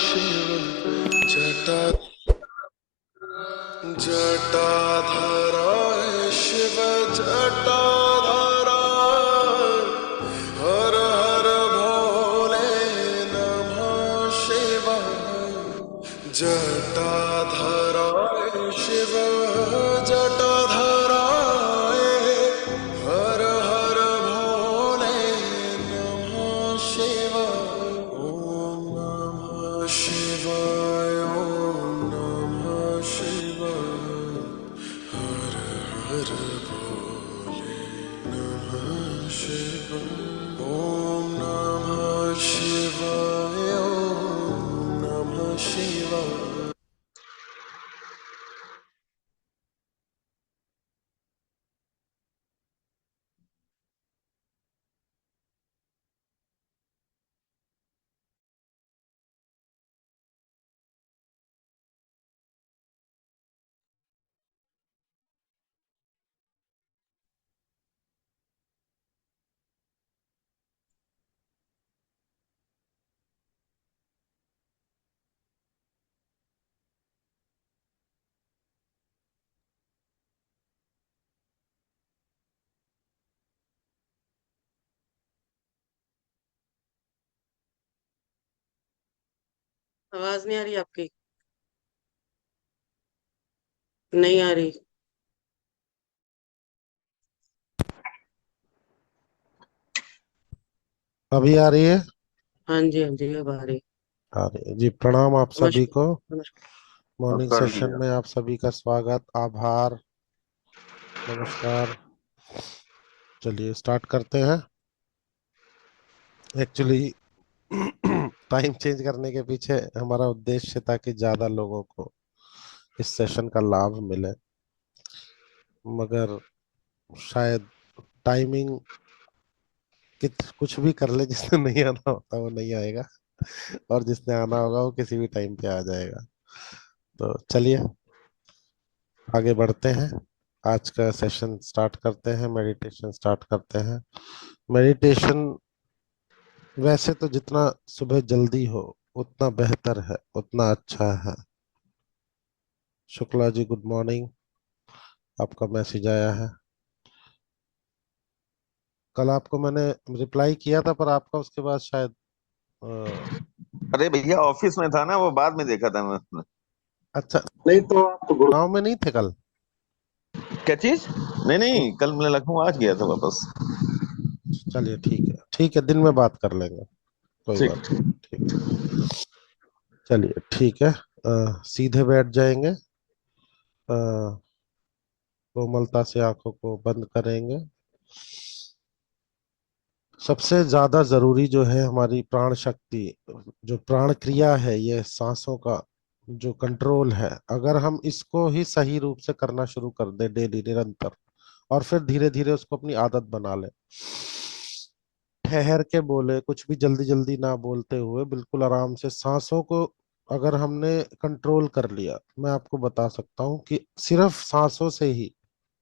शिव जटा जटाधराय शिव जटाधराय हर हर भोले नमः शिवाय जटाधराय शिव जटाधराय हर हर भोले नमः शिवाय ओम नमः शिवाय ओम नमः शिवाय हर हर भोले नमः शिवाय ओम नमः शिवाय ओम नमः शिवाय। आवाज नहीं आ रही आपकी? नहीं आ रही। अभी आ रही है? हाँ जी, हाँ जी, अब आ रही। आ रही है जी। प्रणाम आप सभी नमस्कार। को। नमस्कार। मॉर्निंग कर सेशन लिया। में आप सभी का स्वागत, आभार, नमस्कार। चलिए स्टार्ट करते हैं। एक्चुअली टाइम चेंज करने के पीछे हमारा उद्देश्य था कि ज्यादा लोगों को इस सेशन का लाभ मिले, मगर शायद टाइमिंग कुछ भी कर ले, जिसने नहीं आना होता वो नहीं आएगा और जिसने आना होगा वो किसी भी टाइम पे आ जाएगा। तो चलिए आगे बढ़ते हैं। आज का सेशन स्टार्ट करते हैं, मेडिटेशन स्टार्ट करते हैं। मेडिटेशन वैसे तो जितना सुबह जल्दी हो उतना बेहतर है, उतना अच्छा है। शुक्ला जी गुड मॉर्निंग, आपका मैसेज आया है। कल आपको मैंने रिप्लाई किया था पर आपका उसके बाद शायद अरे भैया ऑफिस में था ना, वो बाद में देखा था मैं। अच्छा, नहीं तो आप गाँव में नहीं थे कल? क्या चीज? नहीं नहीं, कल मैं लखनऊ आज गया था वापस। चलिए ठीक है, ठीक है, दिन में बात कर लेंगे, कोई ठीक बात नहीं। ठीक। ठीक है, चलिए ठीक है। सीधे बैठ जाएंगे। अ, कोमलता से आंखों को बंद करेंगे। सबसे ज्यादा जरूरी जो है हमारी प्राण शक्ति, जो प्राण क्रिया है, ये सांसों का जो कंट्रोल है, अगर हम इसको ही सही रूप से करना शुरू कर दे डेली निरंतर, और फिर धीरे धीरे उसको अपनी आदत बना ले, ठहर के बोले, कुछ भी जल्दी जल्दी ना बोलते हुए बिल्कुल आराम से सांसों को अगर हमने कंट्रोल कर लिया, मैं आपको बता सकता हूँ कि सिर्फ सांसों से ही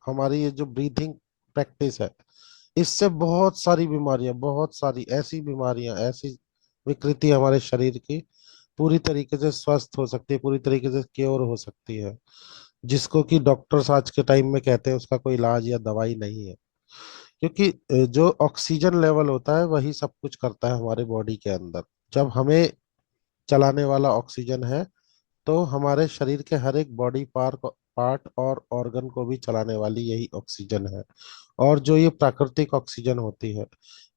हमारी ये जो ब्रीथिंग प्रैक्टिस है, इससे बहुत सारी बीमारियां, बहुत सारी ऐसी बीमारियां, ऐसी विकृति हमारे शरीर की पूरी तरीके से स्वस्थ हो सकती है, पूरी तरीके से क्योर हो सकती है, जिसको कि डॉक्टर्स आज के टाइम में कहते हैं उसका कोई इलाज या दवाई नहीं है। क्योंकि जो ऑक्सीजन लेवल होता है वही सब कुछ करता है हमारे बॉडी के अंदर। जब हमें चलाने वाला ऑक्सीजन है तो हमारे शरीर के हर एक बॉडी पार्ट और ऑर्गन को भी चलाने वाली यही ऑक्सीजन है। और जो ये प्राकृतिक ऑक्सीजन होती है,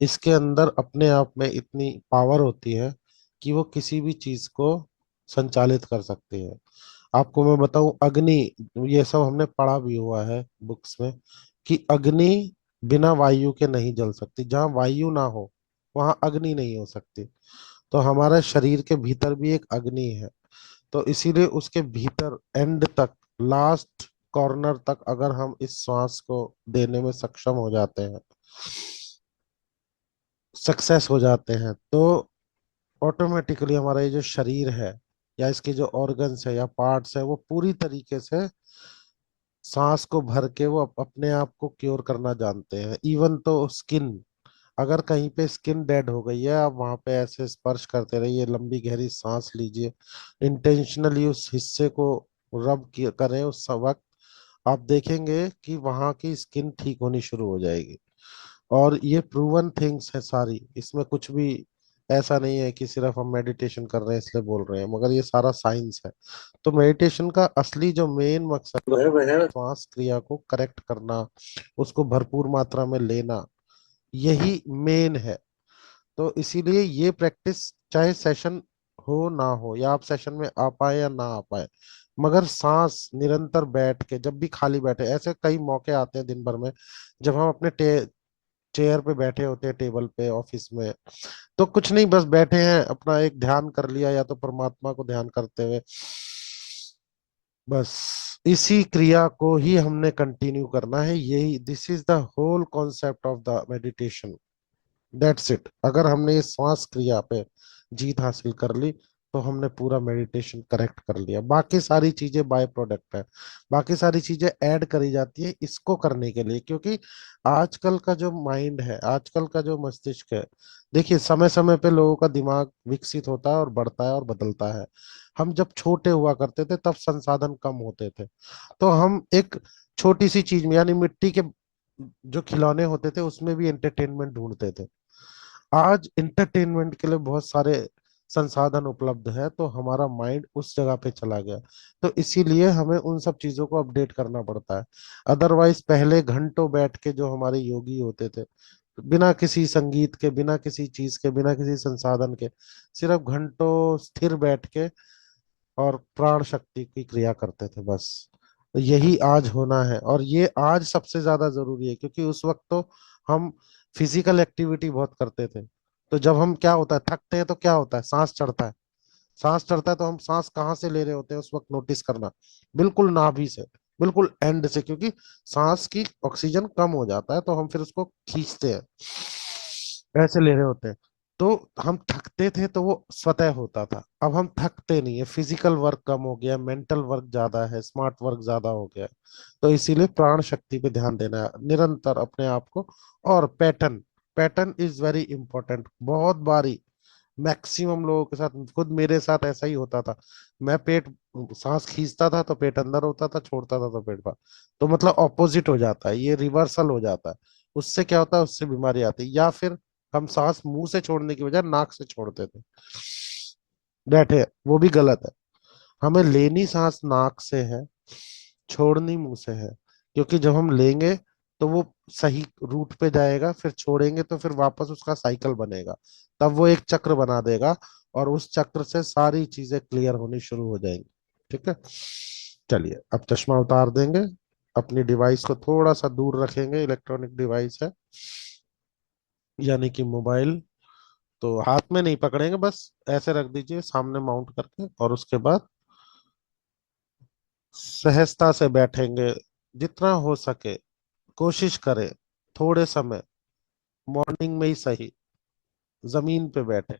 इसके अंदर अपने आप में इतनी पावर होती है कि वो किसी भी चीज को संचालित कर सकती है। आपको मैं बताऊं, अग्नि, ये सब हमने पढ़ा भी हुआ है बुक्स में, कि अग्नि बिना वायु के नहीं जल सकती। जहाँ वायु ना हो वहां अग्नि नहीं हो सकती। तो हमारे शरीर के भीतर भी एक अग्नि है। तो इसीलिए उसके भीतर एंड तक, लास्ट कॉर्नर तक अगर हम इस श्वास को देने में सक्षम हो जाते हैं, सक्सेस हो जाते हैं, तो ऑटोमेटिकली हमारा ये जो शरीर है या इसके जो ऑर्गन्स है या पार्ट्स है, वो पूरी तरीके से सांस को भर के वो अपने आप को क्योर करना जानते हैं। इवन तो स्किन, अगर कहीं पे स्किन डेड हो गई है, आप वहां पे ऐसे स्पर्श करते रहिए, लंबी गहरी सांस लीजिए, इंटेंशनली उस हिस्से को करें उस वक्त, आप देखेंगे कि वहां की स्किन ठीक होनी शुरू हो जाएगी। और ये प्रूवन थिंग्स है सारी, इसमें कुछ भी ऐसा नहीं है कि सिर्फ हम मेडिटेशन कर रहे हैं इसलिए बोल रहे हैं, मगर ये सारा साइंस है। तो मेडिटेशन का असली जो मेन मकसद है वह है श्वास क्रिया को करेक्ट करना, उसको भरपूर मात्रा में लेना, यही मेन है। तो इसीलिए ये प्रैक्टिस, चाहे सेशन हो ना हो, या आप सेशन में आ पाए या ना आ पाए, मगर सांस निरंतर बैठ के, जब भी खाली बैठे, ऐसे कई मौके आते हैं दिन भर में जब हम अपने चेयर पे बैठे होते हैं, टेबल पे, ऑफिस में, तो कुछ नहीं, बस बैठे हैं, अपना एक ध्यान कर लिया, या तो परमात्मा को ध्यान करते हुए, बस इसी क्रिया को ही हमने कंटिन्यू करना है। यही, this is the whole concept of the meditation, that's it. अगर हमने इस श्वास क्रिया पे जीत हासिल कर ली तो हमने पूरा मेडिटेशन करेक्ट कर लिया। बाकी सारी चीजें बाय प्रोडक्ट है, बाकी सारी चीजें ऐड करी जाती है इसको करने के लिए, क्योंकि आजकल का जो माइंड है, आजकल का जो मस्तिष्क है, देखिए समय समय पे लोगों का दिमाग विकसित होता है और बढ़ता है और बदलता है। हम जब छोटे हुआ करते थे तब संसाधन कम होते थे, तो हम एक छोटी सी चीज में, यानी मिट्टी के जो खिलौने होते थे उसमें भी एंटरटेनमेंट ढूंढते थे। आज इंटरटेनमेंट के लिए बहुत सारे संसाधन उपलब्ध है, तो हमारा माइंड उस जगह पे चला गया। तो इसीलिए हमें उन सब चीजों को अपडेट करना पड़ता है। अदरवाइज पहले घंटों बैठ के जो हमारे योगी होते थे, बिना किसी संगीत के, बिना किसी चीज के, बिना किसी संसाधन के, सिर्फ घंटों स्थिर बैठ के और प्राण शक्ति की क्रिया करते थे, बस। तो यही आज होना है, और ये आज सबसे ज्यादा जरूरी है, क्योंकि उस वक्त तो हम फिजिकल एक्टिविटी बहुत करते थे। तो जब हम, क्या होता है, थकते हैं तो क्या होता है, सांस चढ़ता है। सांस चढ़ता है तो हम सांस कहाँ से ले रहे होते हैं उस वक्त, नोटिस करना, बिल्कुल नाभि से, बिल्कुल एंड से, क्योंकि सांस की ऑक्सीजन कम हो जाता है तो हम फिर उसको खींचते हैं, ऐसे ले रहे होते हैं। तो हम थकते थे तो वो स्वतः होता था, अब हम थकते नहीं है, फिजिकल वर्क कम हो गया, मेंटल वर्क ज्यादा है, स्मार्ट वर्क ज्यादा हो गया है। तो इसीलिए प्राण शक्ति पे ध्यान देना है निरंतर अपने आप को। और pattern, pattern is very important. बहुत बारी, मैक्सिमम लोगों के साथ, खुद मेरे साथ ऐसा ही होता था। मैं पेट, सांस खींचता था तो पेट अंदर होता था, छोड़ता था तो पेट बाहर। तो मतलब ऑपोजिट हो जाता है, ये रिवर्सल हो जाता है। उससे क्या होता है, उससे बीमारी आती है। या फिर हम सांस मुंह से छोड़ने की बजाय नाक से छोड़ते थे बैठे, वो भी गलत है। हमें लेनी सांस नाक से है, छोड़नी मुंह से है। क्योंकि जब हम लेंगे तो वो सही रूट पे जाएगा, फिर छोड़ेंगे तो फिर वापस उसका साइकिल बनेगा, तब वो एक चक्र बना देगा, और उस चक्र से सारी चीजें क्लियर होनी शुरू हो जाएंगी। ठीक है, चलिए अब चश्मा उतार देंगे, अपनी डिवाइस को थोड़ा सा दूर रखेंगे, इलेक्ट्रॉनिक डिवाइस है यानी कि मोबाइल, तो हाथ में नहीं पकड़ेंगे, बस ऐसे रख दीजिए सामने माउंट करके, और उसके बाद सहजता से बैठेंगे, जितना हो सके कोशिश करें, थोड़े समय, मॉर्निंग में ही सही, जमीन पे बैठे,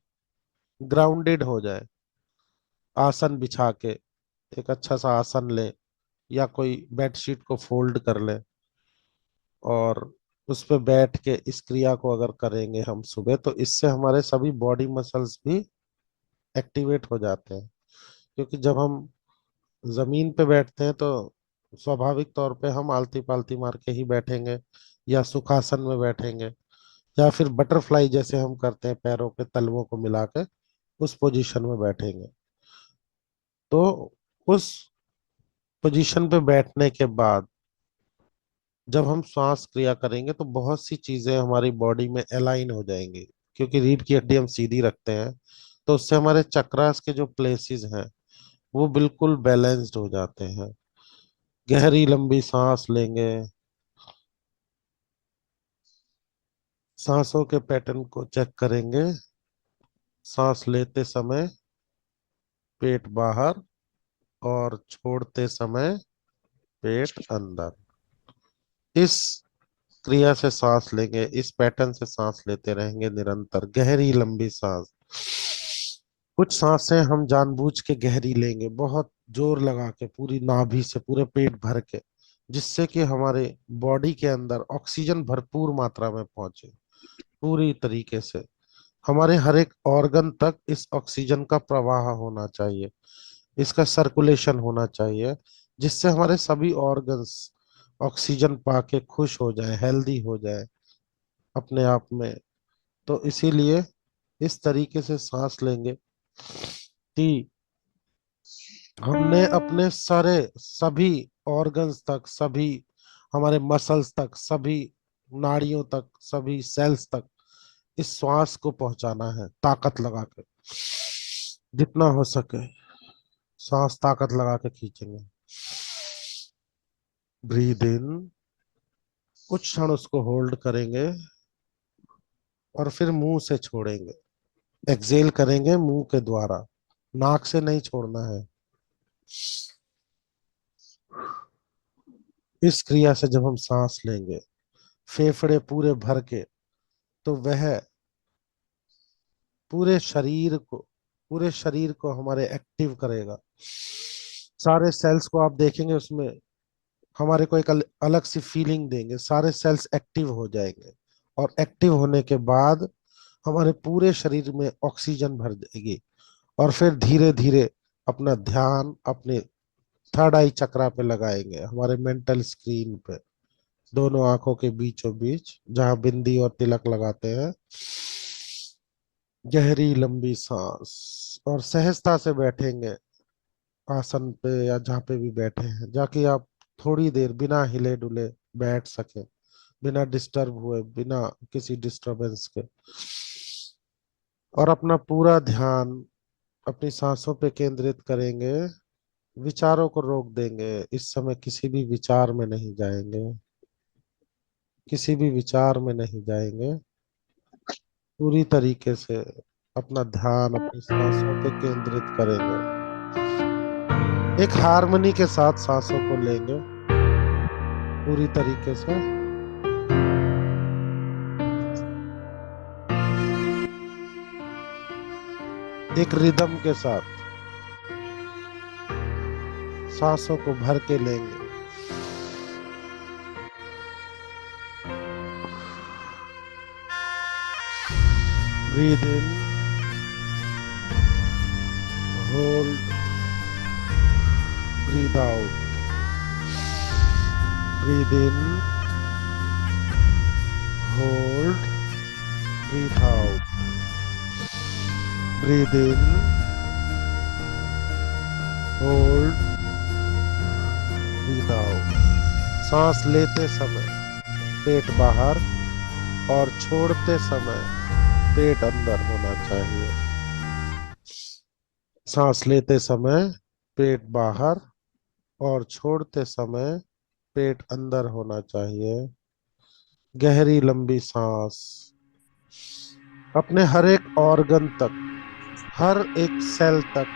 ग्राउंडेड हो जाए, आसन बिछा के, एक अच्छा सा आसन ले, या कोई बेडशीट को फोल्ड कर ले, और उस पे बैठ के इस क्रिया को अगर करेंगे हम सुबह, तो इससे हमारे सभी बॉडी मसल्स भी एक्टिवेट हो जाते हैं। क्योंकि जब हम जमीन पे बैठते हैं तो स्वाभाविक तौर पे हम आलती पालती मार के ही बैठेंगे, या सुखासन में बैठेंगे, या फिर बटरफ्लाई जैसे हम करते हैं, पैरों के तलवों को मिला के उस पोजीशन में बैठेंगे। तो उस पोजीशन पे बैठने के बाद जब हम श्वास क्रिया करेंगे तो बहुत सी चीजें हमारी बॉडी में अलाइन हो जाएंगी। क्योंकि रीढ़ की हड्डी हम सीधी रखते हैं, तो उससे हमारे चक्रास के जो प्लेसेस हैं वो बिल्कुल बैलेंस्ड हो जाते हैं। गहरी लंबी सांस लेंगे, सांसों के पैटर्न को चेक करेंगे। सांस लेते समय पेट बाहर, और छोड़ते समय पेट अंदर, इस क्रिया से सांस लेंगे, इस पैटर्न से सांस लेते रहेंगे निरंतर, गहरी लंबी सांस। कुछ सांसें हम जानबूझ के गहरी लेंगे, बहुत जोर लगा के, पूरी नाभि से पूरे पेट भर के, जिससे कि हमारे बॉडी के अंदर ऑक्सीजन भरपूर मात्रा में पहुंचे। पूरी तरीके से हमारे हर एक ऑर्गन तक इस ऑक्सीजन का प्रवाह होना चाहिए, इसका सर्कुलेशन होना चाहिए, जिससे हमारे सभी ऑर्गन्स ऑक्सीजन पाके खुश हो जाए, हेल्दी हो जाए अपने आप में। तो इसीलिए इस तरीके से सांस लेंगे कि हमने अपने सारे सभी ऑर्गन्स तक, सभी हमारे मसल्स तक, सभी नाड़ियों तक, सभी सेल्स तक इस श्वास को पहुंचाना है ताकत लगा के, जितना हो सके सांस ताकत लगा के खींचेंगे। ब्रीद इन, कुछ क्षण उसको होल्ड करेंगे और फिर मुंह से छोड़ेंगे। एक्सेल करेंगे मुंह के द्वारा, नाक से नहीं छोड़ना है। इस क्रिया से जब हम सांस लेंगे फेफड़े पूरे भर के, तो वह पूरे शरीर को हमारे एक्टिव करेगा। सारे सेल्स को आप देखेंगे उसमें हमारे को एक अलग सी फीलिंग देंगे, सारे सेल्स एक्टिव हो जाएंगे और एक्टिव होने के बाद हमारे पूरे शरीर में ऑक्सीजन भर देगी। और फिर धीरे धीरे अपना ध्यान अपने थर्ड आई चक्रा पे लगाएंगे, हमारे मेंटल स्क्रीन पे, दोनों आंखों के बीचों बीच जहां बिंदी और तिलक लगाते हैं। गहरी लंबी सांस और सहजता से बैठेंगे आसन पे या जहाँ पे भी बैठे हैं, जाके आप थोड़ी देर बिना हिले डुले बैठ सके, बिना डिस्टर्ब हुए, बिना किसी डिस्टरबेंस के। और अपना पूरा ध्यान अपनी सांसों पे केंद्रित करेंगे, विचारों को रोक देंगे। इस समय किसी भी विचार में नहीं जाएंगे, किसी भी विचार में नहीं जाएंगे। पूरी तरीके से अपना ध्यान अपनी सांसों पे केंद्रित करेंगे। एक हार्मनी के साथ सांसों को लेंगे पूरी तरीके से। एक रिदम के साथ सांसों को भर के लेंगे। Breathe in, hold, breathe out. Breathe in, hold, breathe out. Breathe in, hold, breathe out. सांस लेते समय पेट बाहर और छोड़ते समय पेट अंदर होना चाहिए। सांस लेते समय पेट बाहर और छोड़ते समय पेट अंदर होना चाहिए। गहरी लंबी सांस अपने हर एक ऑर्गन तक, हर एक सेल तक,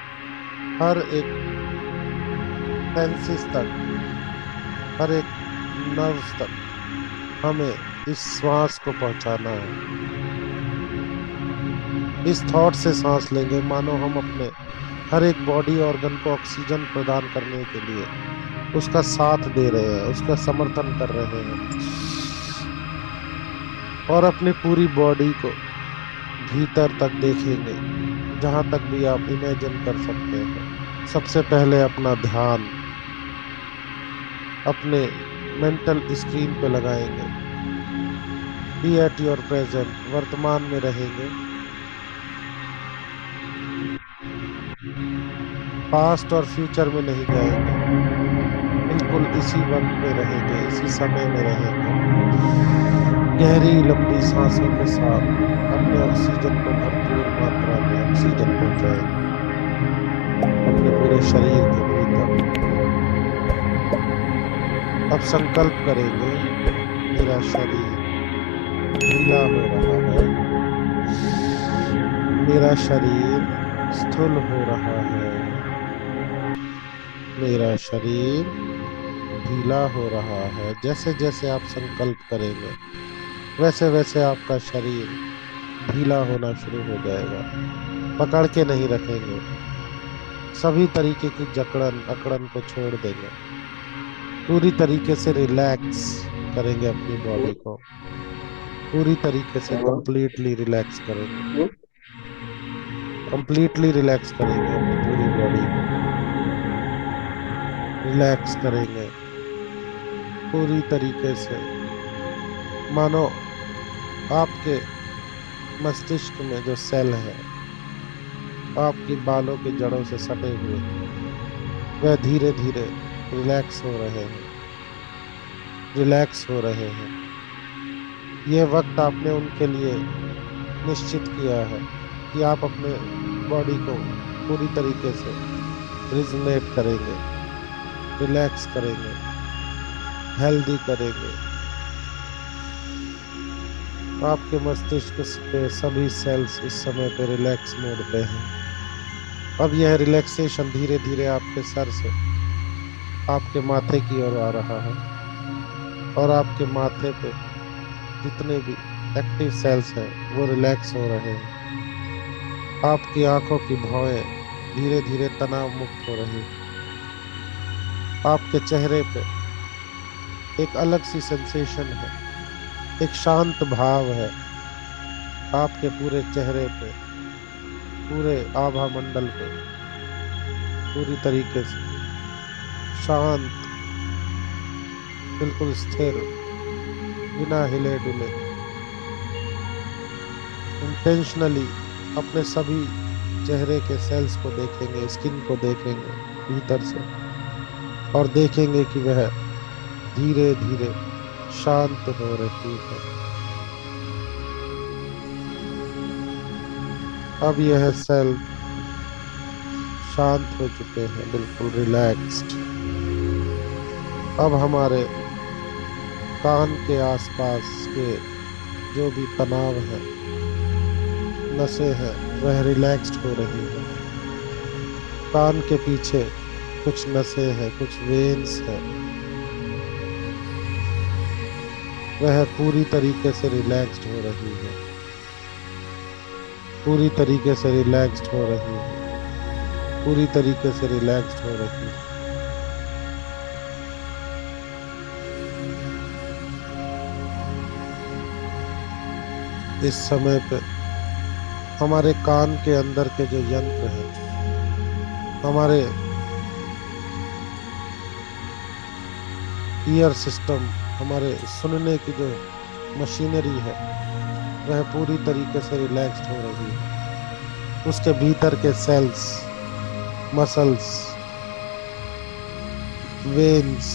हर एक सेंसेस तक, हर एक नर्व्स तक हमें इस श्वास को पहुंचाना है। इस थॉट से सांस लेंगे मानो हम अपने हर एक बॉडी ऑर्गन को ऑक्सीजन प्रदान करने के लिए उसका साथ दे रहे हैं, उसका समर्थन कर रहे हैं। और अपनी पूरी बॉडी को भीतर तक देखेंगे, जहां तक भी आप इमेजिन कर सकते हैं। सबसे पहले अपना ध्यान अपने मेंटल स्क्रीन पे लगाएंगे। बी एट योर प्रेजेंट, वर्तमान में रहेंगे। पास्ट और फ्यूचर में नहीं जाएंगे, बिल्कुल इसी वक्त में रहेंगे, इसी समय में रहेंगे। गहरी लंबी सांसों के साथ अपने ऑक्सीजन को भरपूर मात्रा में ऑक्सीजन पहुंचाएंगे अपने पूरे शरीर के भीतर। अब संकल्प करेंगे, मेरा शरीर ढीला हो रहा है, मेरा शरीर स्थूल हो रहा है, मेरा शरीर ढीला हो रहा है। जैसे जैसे आप संकल्प करेंगे वैसे वैसे आपका शरीर ढीला होना शुरू हो जाएगा। पकड़ के नहीं रखेंगे, सभी तरीके की जकड़न अकड़न को छोड़ देंगे। पूरी तरीके से रिलैक्स करेंगे अपनी बॉडी को। पूरी तरीके से कंप्लीटली रिलैक्स करेंगे, कंप्लीटली रिलैक्स करेंगे अपनी पूरी बॉडी को, रिलैक्स करेंगे पूरी तरीके से, मानो आपके मस्तिष्क में जो सेल है आपकी बालों के जड़ों से सटे हुए वह धीरे धीरे रिलैक्स हो रहे हैं, रिलैक्स हो रहे हैं। यह वक्त आपने उनके लिए निश्चित किया है कि आप अपने बॉडी को पूरी तरीके से रिजनेट करेंगे, रिलैक्स करेंगे, हेल्दी करेंगे। आपके मस्तिष्क के सभी सेल्स इस समय पे रिलैक्स मोड पे हैं। अब यह रिलैक्सेशन धीरे धीरे आपके सर से आपके माथे की ओर आ रहा है और आपके माथे पे जितने भी एक्टिव सेल्स हैं वो रिलैक्स हो रहे हैं। आपकी आंखों की भौहें धीरे धीरे तनाव मुक्त हो रही हैं। आपके चेहरे पे एक अलग सी सेंसेशन है, एक शांत भाव है। आपके पूरे चेहरे पे, पूरे आभा मंडल पे पूरी तरीके से शांत, बिल्कुल स्थिर, बिना हिले डुले, इंटेंशनली अपने सभी चेहरे के सेल्स को देखेंगे, स्किन को देखेंगे भीतर से और देखेंगे कि वह धीरे धीरे शांत हो रही है। अब यह सेल शांत हो चुके हैं, बिल्कुल रिलैक्स्ड। अब हमारे कान के आसपास के जो भी तनाव है, नसें हैं, वह रिलैक्स्ड हो रही है। कान के पीछे कुछ नसें हैं, कुछ वेन्स हैं, वह पूरी तरीके से रिलैक्स्ड हो रही है, पूरी तरीके से रिलैक्स्ड हो रही है, पूरी तरीके से रिलैक्स्ड हो रही है। इस समय पे हमारे कान के अंदर के जो यंत्र हैं, हमारे ईयर सिस्टम, हमारे सुनने की जो मशीनरी है वह पूरी तरीके से रिलैक्स्ड हो रही है। उसके भीतर के सेल्स, मसल्स, वेन्स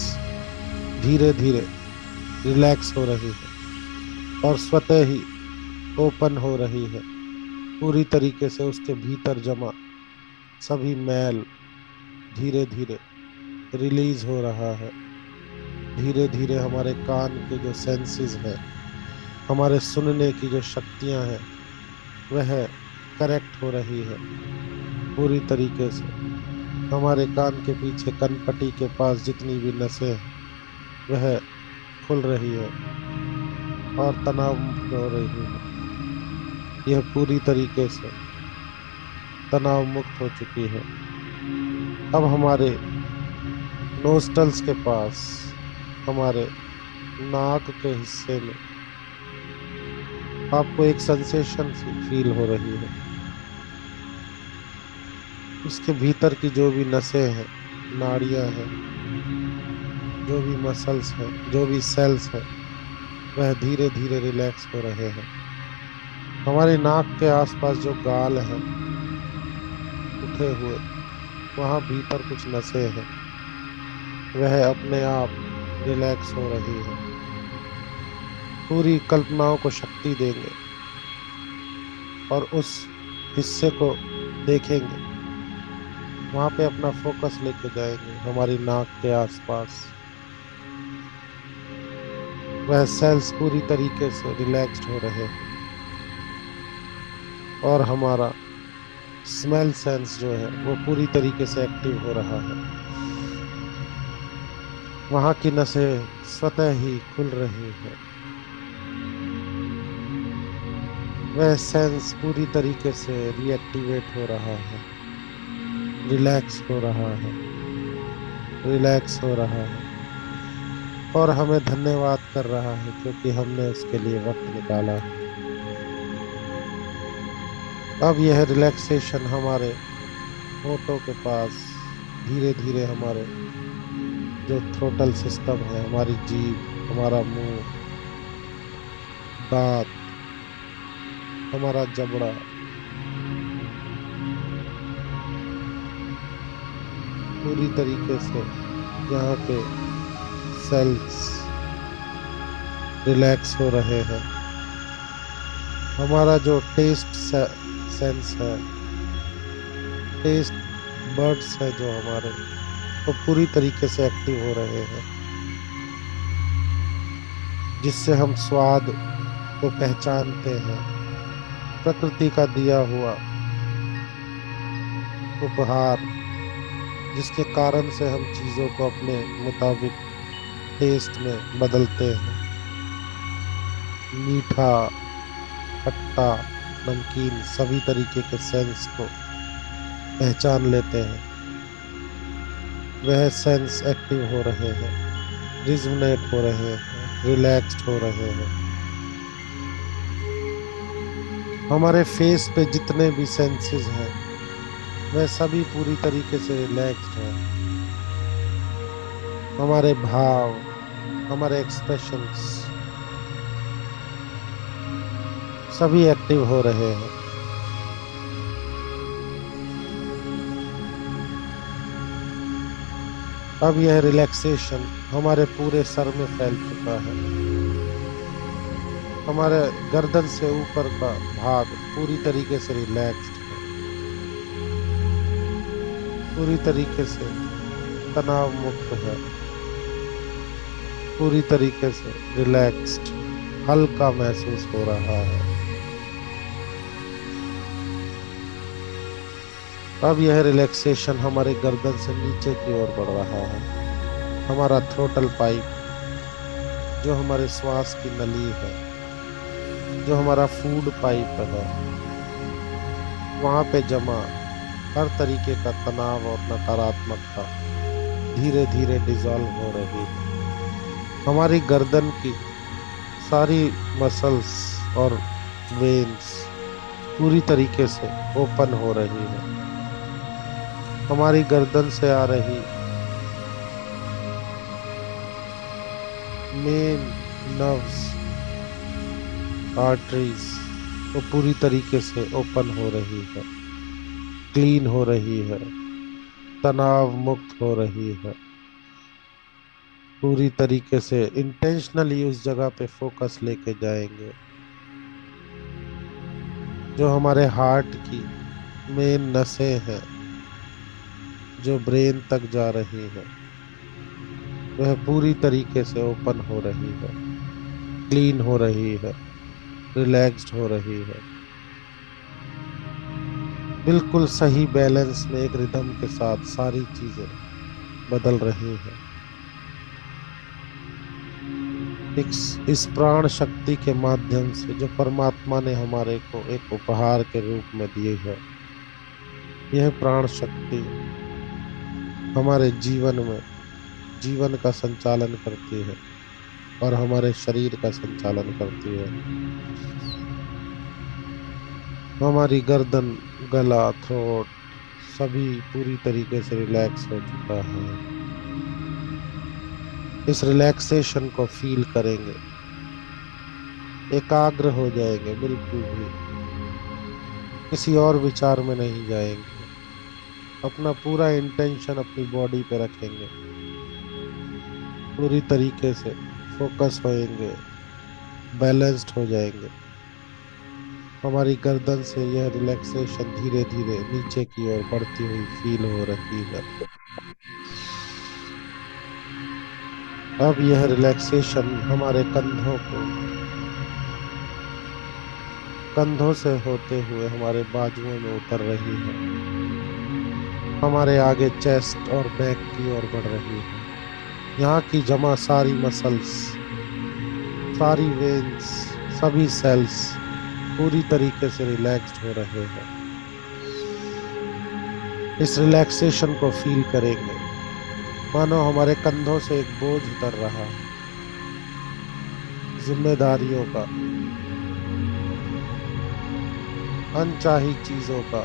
धीरे धीरे रिलैक्स हो रही है और स्वतः ही ओपन हो रही है। पूरी तरीके से उसके भीतर जमा सभी मैल धीरे धीरे रिलीज हो रहा है। धीरे धीरे हमारे कान के जो सेंसेस हैं, हमारे सुनने की जो शक्तियां हैं, वह करेक्ट हो रही है पूरी तरीके से। हमारे कान के पीछे कनपट्टी के पास जितनी भी नसें हैं वह खुल रही है और तनाव मुक्त हो रही है। यह पूरी तरीके से तनाव मुक्त हो चुकी है। अब हमारे नोस्टल्स के पास, हमारे नाक के हिस्से में आपको एक सेंसेशन फील हो रही है। उसके भीतर की जो भी नसें हैं, नाड़ियां हैं, जो भी मसल्स हैं, जो भी सेल्स हैं, वह धीरे धीरे रिलैक्स हो रहे हैं। हमारी नाक के आसपास जो गाल हैं उठे हुए, वहां भीतर कुछ नसें हैं, वह अपने आप रिलैक्स हो रही है। पूरी कल्पनाओं को शक्ति देंगे और उस हिस्से को देखेंगे, वहां पे अपना फोकस लेके जाएंगे हमारी नाक के आसपास। वह सेल्स पूरी तरीके से रिलैक्स्ड हो रहे हैं और हमारा स्मेल सेंस जो है वो पूरी तरीके से एक्टिव हो रहा है। वहां की नसें स्वतः ही खुल रही है। वह सेंस पूरी तरीके से रिएक्टिवेट हो रहा है, रिलैक्स हो रहा है, रिलैक्स हो रहा है। और हमें धन्यवाद कर रहा है क्योंकि हमने उसके लिए वक्त निकाला है। अब यह रिलैक्सेशन हमारे होठों के पास धीरे धीरे हमारे जो थ्रोटल सिस्टम है, हमारी जीभ, हमारा मुंह, दांत, हमारा जबड़ा, पूरी तरीके से यहाँ के सेल्स रिलैक्स हो रहे हैं। हमारा जो टेस्ट सेंस है, टेस्ट बर्ड्स है जो हमारे, वो पूरी तरीके से एक्टिव हो रहे हैं, जिससे हम स्वाद को पहचानते हैं। प्रकृति का दिया हुआ उपहार, जिसके कारण से हम चीजों को अपने मुताबिक टेस्ट में बदलते हैं। मीठा, खट्टा, नमकीन, सभी तरीके के सेंस को पहचान लेते हैं। वह सेंस एक्टिव हो रहे हैं, रिजोनेट हो रहे हैं, रिलैक्स्ड हो रहे हैं। हमारे फेस पे जितने भी सेंसेस हैं, वह सभी पूरी तरीके से रिलैक्स्ड हैं। हमारे भाव, हमारे एक्सप्रेशंस सभी एक्टिव हो रहे हैं। अब यह रिलैक्सेशन हमारे पूरे सर में फैल चुका है। हमारे गर्दन से ऊपर का भाग पूरी तरीके से रिलैक्स्ड है, पूरी तरीके से तनाव मुक्त है, पूरी तरीके से रिलैक्स्ड, हल्का महसूस हो रहा है। अब यह रिलैक्सेशन हमारे गर्दन से नीचे की ओर बढ़ रहा है। हमारा थ्रोटल पाइप, जो हमारे श्वास की नली है, जो हमारा फूड पाइप है, वहां पे जमा हर तरीके का तनाव और नकारात्मकता धीरे धीरे डिसॉल्व हो रही है। हमारी गर्दन की सारी मसल्स और वेन्स पूरी तरीके से ओपन हो रही है। हमारी गर्दन से आ रही मेन नर्व्स, आर्टरीज वो पूरी तरीके से ओपन हो रही है, क्लीन हो रही है, तनाव मुक्त हो रही है। पूरी तरीके से इंटेंशनली उस जगह पे फोकस लेके जाएंगे जो हमारे हार्ट की मेन नसें हैं, जो ब्रेन तक जा रही है, वह पूरी तरीके से ओपन हो रही है, क्लीन हो रही है, रिलैक्स्ड हो रही है। बिल्कुल सही बैलेंस में एक रिदम के साथ सारी चीजें बदल रही हैं। इस प्राण शक्ति के माध्यम से जो परमात्मा ने हमारे को एक उपहार के रूप में दी है, यह प्राण शक्ति हमारे जीवन में जीवन का संचालन करती है और हमारे शरीर का संचालन करती है। हमारी गर्दन, गला, थ्रोट सभी पूरी तरीके से रिलैक्स हो चुका है। इस रिलैक्सेशन को फील करेंगे, एकाग्र हो जाएंगे, बिल्कुल भी किसी और विचार में नहीं जाएंगे। अपना पूरा इंटेंशन अपनी बॉडी पे रखेंगे, पूरी तरीके से फोकस होएंगे, बैलेंस्ड हो जाएंगे। हमारी गर्दन से यह रिलैक्सेशन धीरे धीरे नीचे की ओर बढ़ती हुई फील हो रही है। अब यह रिलैक्सेशन हमारे कंधों से होते हुए हमारे बाजुओं में उतर रही है, हमारे आगे चेस्ट और बैक की ओर बढ़ रही है। यहाँ की जमा सारी मसल्स, सारी वेन्स, सभी सेल्स पूरी तरीके से रिलैक्स्ड हो रहे हैं। इस रिलैक्सेशन को फील करेंगे, मानो हमारे कंधों से एक बोझ उतर रहा है। जिम्मेदारियों का, अनचाही चीजों का,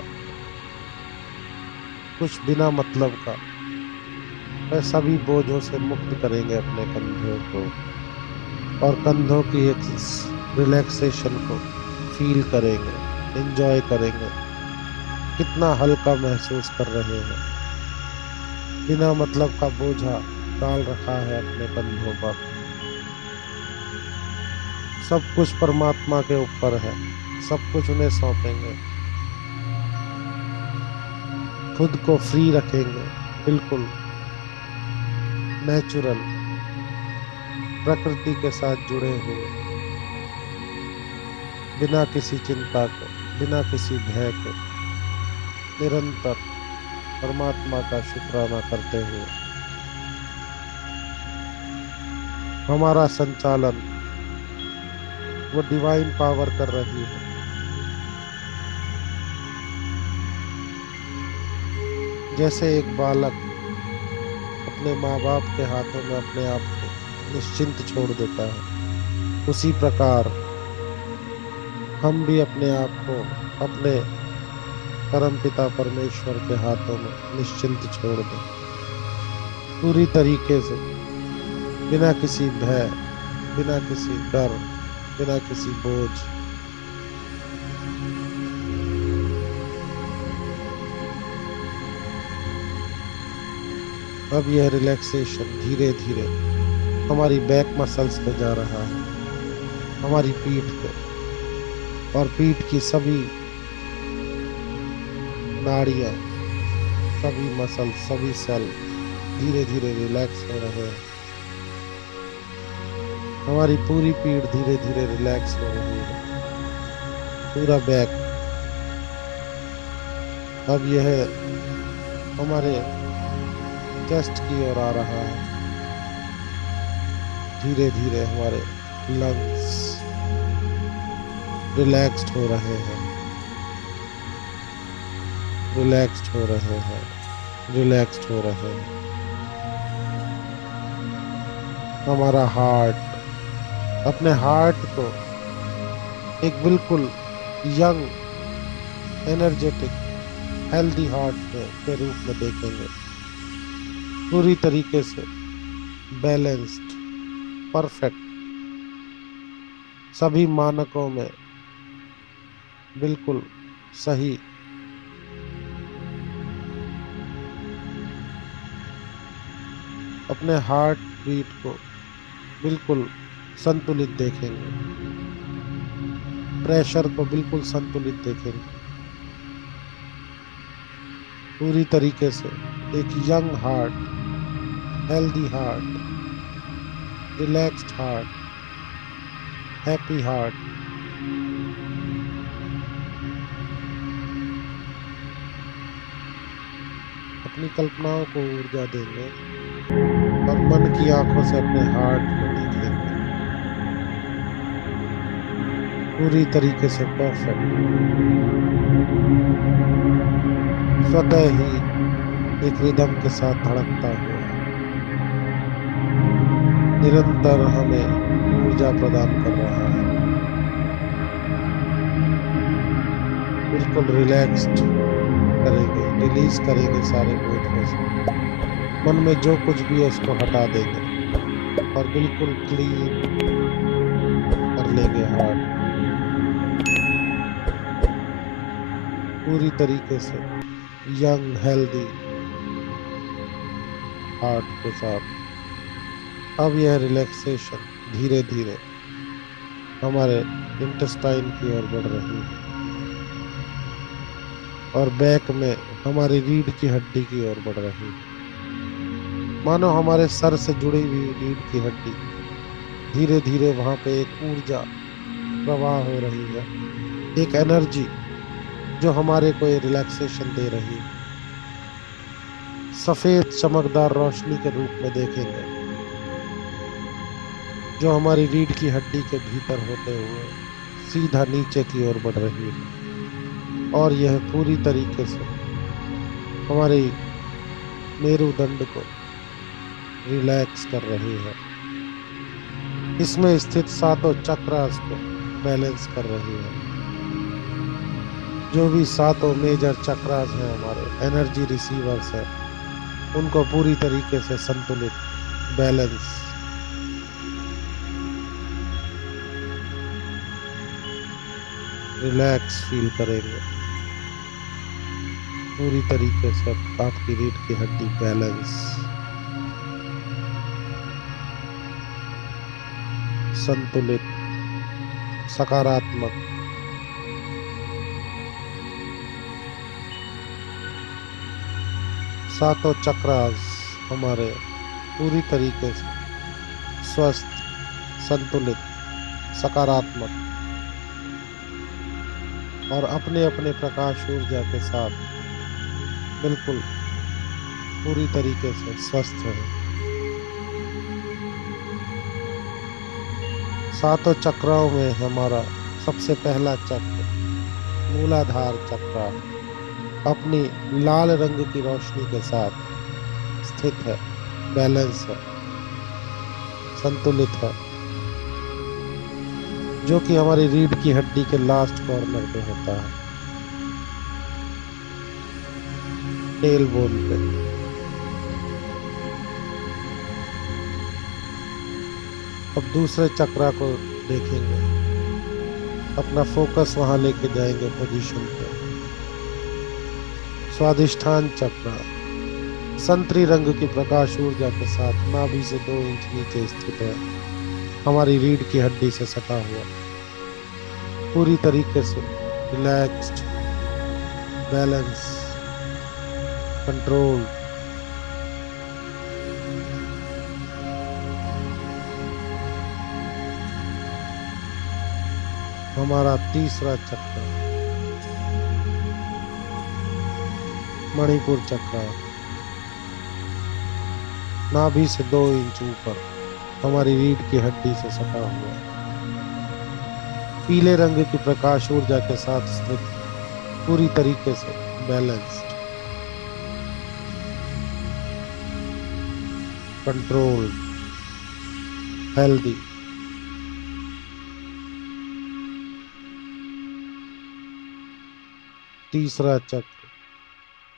कुछ बिना मतलब का, वह सभी बोझों से मुक्त करेंगे अपने कंधों को, और कंधों की एक रिलैक्सेशन को फील करेंगे, एंजॉय करेंगे। कितना हल्का महसूस कर रहे हैं। बिना मतलब का बोझा डाल रखा है अपने कंधों पर। सब कुछ परमात्मा के ऊपर है, सब कुछ उन्हें सौंपेंगे। खुद को फ्री रखेंगे, बिल्कुल नेचुरल, प्रकृति के साथ जुड़े हुए, बिना किसी चिंता के, बिना किसी भय के, निरंतर परमात्मा का शुक्राना करते हुए। हमारा संचालन वो डिवाइन पावर कर रही है। जैसे एक बालक अपने माँ बाप के हाथों में अपने आप को निश्चिंत छोड़ देता है, उसी प्रकार हम भी अपने आप को अपने परमपिता परमेश्वर के हाथों में निश्चिंत छोड़ दें, पूरी तरीके से, बिना किसी भय, बिना किसी डर, बिना किसी बोझ। अब यह रिलैक्सेशन धीरे धीरे हमारी बैक मसल्स पे जा रहा है, हमारी पीठ पे, और पीठ की सभी नाड़ियां, सभी मसल, सभी सेल धीरे धीरे रिलैक्स हो रहे हैं। हमारी पूरी पीठ धीरे धीरे रिलैक्स हो रही है, पूरा बैक। अब यह हमारे चेस्ट की ओर आ रहा है। धीरे धीरे हमारे लंग्स रिलैक्स्ड हो रहे हैं, रिलैक्स्ड हो रहे हैं, रिलैक्स्ड हो रहे हैं। हमारा हार्ट, अपने हार्ट को एक बिल्कुल यंग, एनर्जेटिक, हेल्दी हार्ट के रूप में देखेंगे, पूरी तरीके से बैलेंस्ड, परफेक्ट, सभी मानकों में बिल्कुल सही। अपने हार्ट बीट को बिल्कुल संतुलित देखेंगे, प्रेशर को बिल्कुल संतुलित देखेंगे, पूरी तरीके से एक young heart, healthy heart, relaxed heart, happy heart. अपनी कल्पनाओं को ऊर्जा देंगे और मन की आंखों से अपने हार्ट को देखेंगे, पूरी तरीके से परफेक्ट, स्वतः ही एक रिदम के साथ धड़कता हुआ, निरंतर हमें ऊर्जा प्रदान कर रहा है। बिल्कुल रिलैक्स्ड करेंगे, रिलीज करेंगे सारे बोझ से। मन में जो कुछ भी है उसको हटा देंगे और बिल्कुल क्लीन कर लेंगे हार्ट, पूरी तरीके से यंग, हेल्दी हार्ट के साथ। अब यह रिलैक्सेशन धीरे धीरे हमारे इंटेस्टाइन की ओर बढ़ रही है, और बैक में हमारी रीढ़ की हड्डी की ओर बढ़ रही है। मानो हमारे सर से जुड़ी हुई रीढ़ की हड्डी, धीरे धीरे वहां पे एक ऊर्जा प्रवाह हो रही है, एक एनर्जी जो हमारे को ये रिलैक्सेशन दे रही है। सफेद चमकदार रोशनी के रूप में देखेंगे, जो हमारी रीढ़ की हड्डी के भीतर होते हुए सीधा नीचे की ओर बढ़ रही है, और यह पूरी तरीके से हमारी मेरुदंड को रिलैक्स कर रही है। इसमें स्थित सातों चक्रास को बैलेंस कर रही है। जो भी सातों मेजर चक्रास हैं हमारे एनर्जी रिसीवर्स हैं, उनको पूरी तरीके से संतुलित, बैलेंस, रिलैक्स फील करेंगे। पूरी तरीके से आपकी रीढ़ की हड्डी बैलेंस, संतुलित, सकारात्मक। सातों चक्रास हमारे पूरी तरीके से स्वस्थ, संतुलित, सकारात्मक और अपने अपने प्रकाश ऊर्जा के साथ बिल्कुल पूरी तरीके से स्वस्थ हैं। सातों चक्रों में हमारा सबसे पहला चक्र मूलाधार चक्र अपनी लाल रंग की रोशनी के साथ स्थित है, बैलेंस है, संतुलित है, जो कि हमारी रीढ़ की हड्डी के लास्ट कॉर्नर पे होता है, टेल बोन पे। अब दूसरे चक्रा को देखेंगे, अपना फोकस वहां लेके जाएंगे पोजीशन पे। स्वादिष्ठान चक्र संतरी रंग की प्रकाश ऊर्जा के साथ नाभि से 2 इंच नीचे स्थित है, हमारी रीढ़ की हड्डी से सटा हुआ, पूरी तरीके से रिलैक्स्ड, बैलेंस, कंट्रोल। हमारा तीसरा चक्र मणिपुर चक्र नाभि से 2 इंच ऊपर हमारी रीढ़ की हड्डी से सटा हुआ, पीले रंग की प्रकाश ऊर्जा के साथ स्थित, पूरी तरीके से बैलेंस्ड, कंट्रोल, हेल्दी। तीसरा चक्र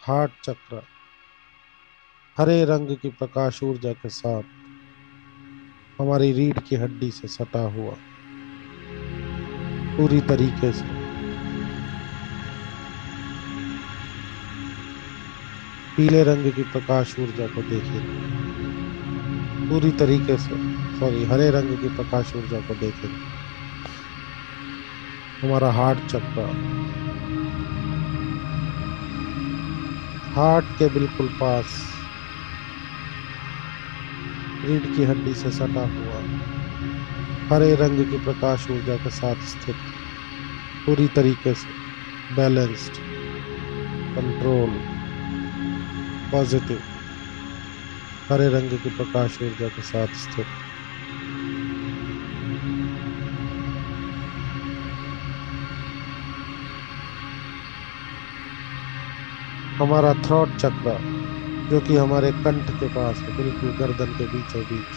हार्ट चक्र हरे रंग की प्रकाश ऊर्जा के साथ हमारी रीढ़ की हड्डी से सटा हुआ, पूरी तरीके से पीले रंग की प्रकाश ऊर्जा को देखेंगे, पूरी तरीके से हरे रंग की प्रकाश ऊर्जा को देखेंगे। हमारा हार्ट चक्र हार्ट के बिल्कुल पास रीढ़ की हड्डी से सटा हुआ, हरे रंग की प्रकाश ऊर्जा के साथ स्थित, पूरी तरीके से बैलेंस्ड, कंट्रोल, पॉजिटिव, हरे रंग की प्रकाश ऊर्जा के साथ स्थित। हमारा थ्रोट चक्र जो कि हमारे कंठ के पास है, बिल्कुल गर्दन के बीचों बीच,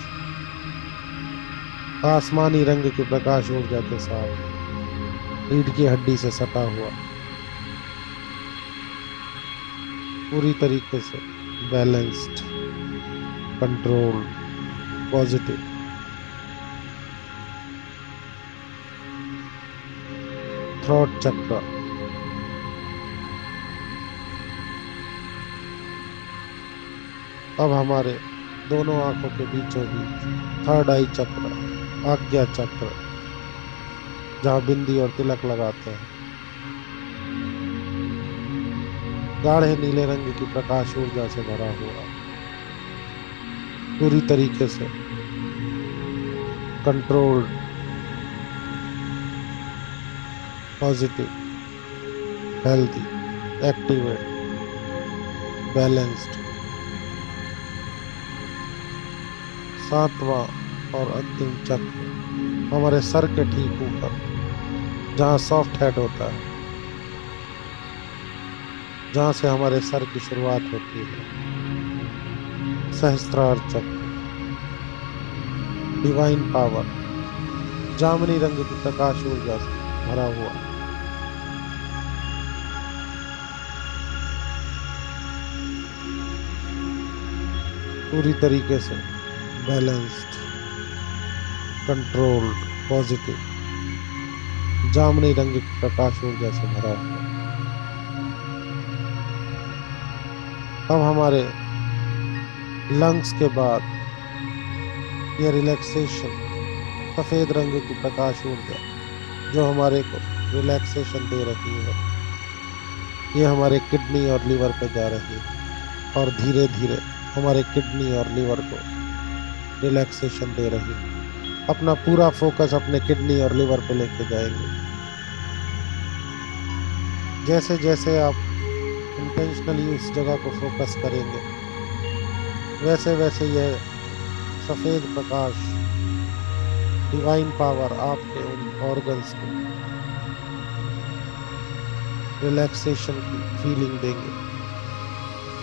आसमानी रंग की प्रकाश ऊर्जा के साथ रीढ़ की हड्डी से सटा हुआ, पूरी तरीके से बैलेंस्ड, कंट्रोल, पॉजिटिव। थ्रोट चक्र अब हमारे दोनों आंखों के बीचों बीच थर्ड आई चक्र, आज्ञा चक्र, जहाँ बिंदी और तिलक लगाते हैं, गाढ़े नीले रंग की प्रकाश ऊर्जा से भरा हुआ, पूरी तरीके से controlled, positive, healthy, activate, balanced. सातवां और अंतिम चक्र हमारे सर के ठीक ऊपर, जहाँ सॉफ्ट हेड होता है, जहाँ से हमारे सर की शुरुआत होती है, सहस्त्रार चक्र, डिवाइन पावर, जामुनी रंग की प्रकाश ऊर्जा से भरा हुआ। पूरी तरीके से बैलेंस्ड, कंट्रोल्ड, पॉजिटिव, जामुनी रंग की प्रकाश ऊर्जा से भरा हुआ। अब हमारे लंग्स के बाद ये रिलैक्सेशन, सफेद रंग की प्रकाश ऊर्जा जो हमारे को रिलैक्सेशन दे रही है, ये हमारे किडनी और लीवर पे जा रही है और धीरे धीरे हमारे किडनी और लीवर को रिलैक्सेशन दे रही है। अपना पूरा फोकस अपने किडनी और लीवर पे लेके जाएंगे। जैसे जैसे आप इंटेंशनली उस जगह को फोकस करेंगे, वैसे वैसे यह सफेद प्रकाश, डिवाइन पावर आपके उन ऑर्गन्स को रिलैक्सेशन की फीलिंग देंगे,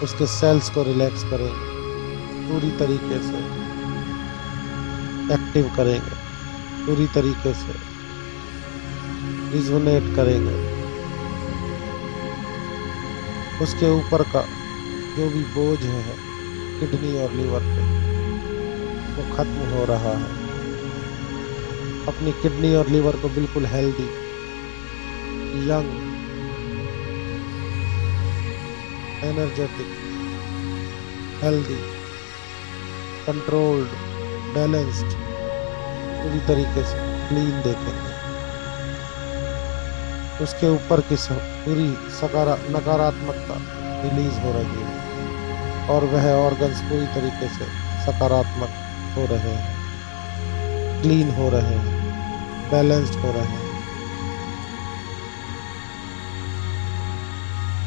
उसके सेल्स को रिलैक्स करेंगे, पूरी तरीके से एक्टिव करेंगे, पूरी तरीके से रिजोनेट करेंगे। उसके ऊपर का जो भी बोझ है किडनी और लीवर पे, वो खत्म हो रहा है। अपनी किडनी और लीवर को बिल्कुल healthy, young, energetic, healthy, controlled, balanced, पूरी तरीके से क्लीन देखेंगे। उसके ऊपर की पूरी नकारात्मकता रिलीज हो रही है और वह ऑर्गन्स पूरी तरीके से सकारात्मक हो रहे हैं, क्लीन हो रहे हैं, बैलेंस्ड हो रहे हैं।